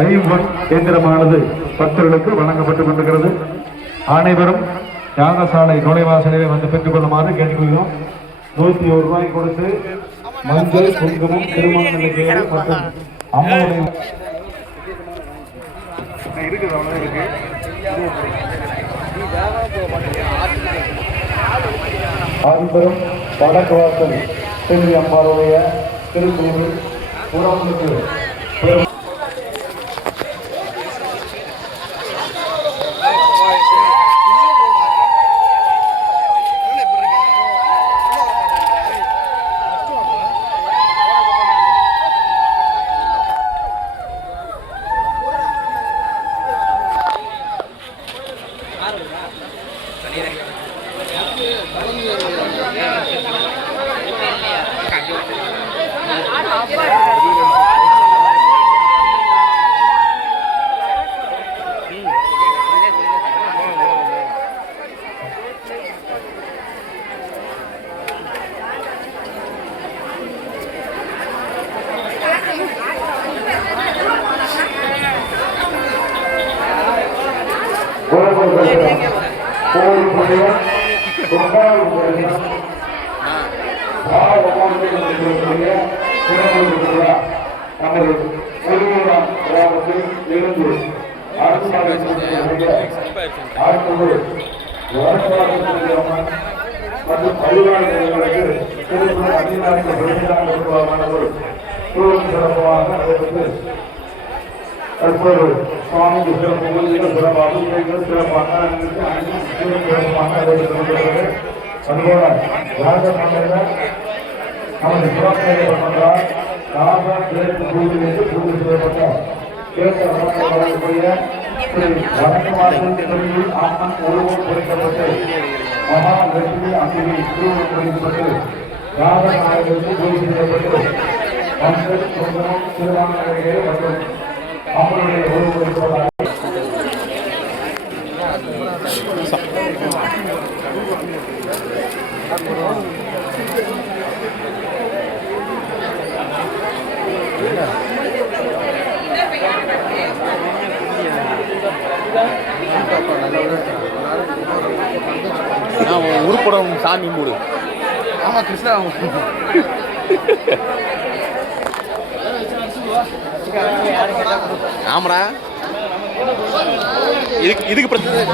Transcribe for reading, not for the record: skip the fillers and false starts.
ஐம்பொன் இயந்திரமானது பக்தர்களுக்கு வழங்கப்பட்டுக் கொண்டிருக்கிறது. அனைவரும் யாகசாலை நுழைவாசலிலே வந்து பெற்றுக் கொள்ளுமாறு கேட்டுக்கொள்கிறோம். 101 ரூபாய் கொடுத்து மஞ்சள் குங்குமம் திருமண மற்றும் அம்மாவுடைய ஆதிபுரம் வடக்கு வாசல் செல்வி அம்மாவுடைய திருப்பூர் உறவுக்கு சுவாமிக்கு சிறப்பாக அதுபோல நமது சிறப்பாக பூஜை செய்யப்பட்ட ஆத்மன் உருவம் பொறிக்கப்பட்டு மகாலட்சுமி அம்பிகை உருவம் பொறிக்கப்பட்டு ராஜநாயகருக்கு பூஜை செய்யப்பட்டு மஞ்சள் குங்குமம் திருவாங்கலையே மற்றும் அவருடைய உருவம் பொறிக்கப்பட்ட உருப்படம் சாமி மூடு. ஆமா கிருஷ்ணா ஆமாடா இதுக்கு பிரச்சனை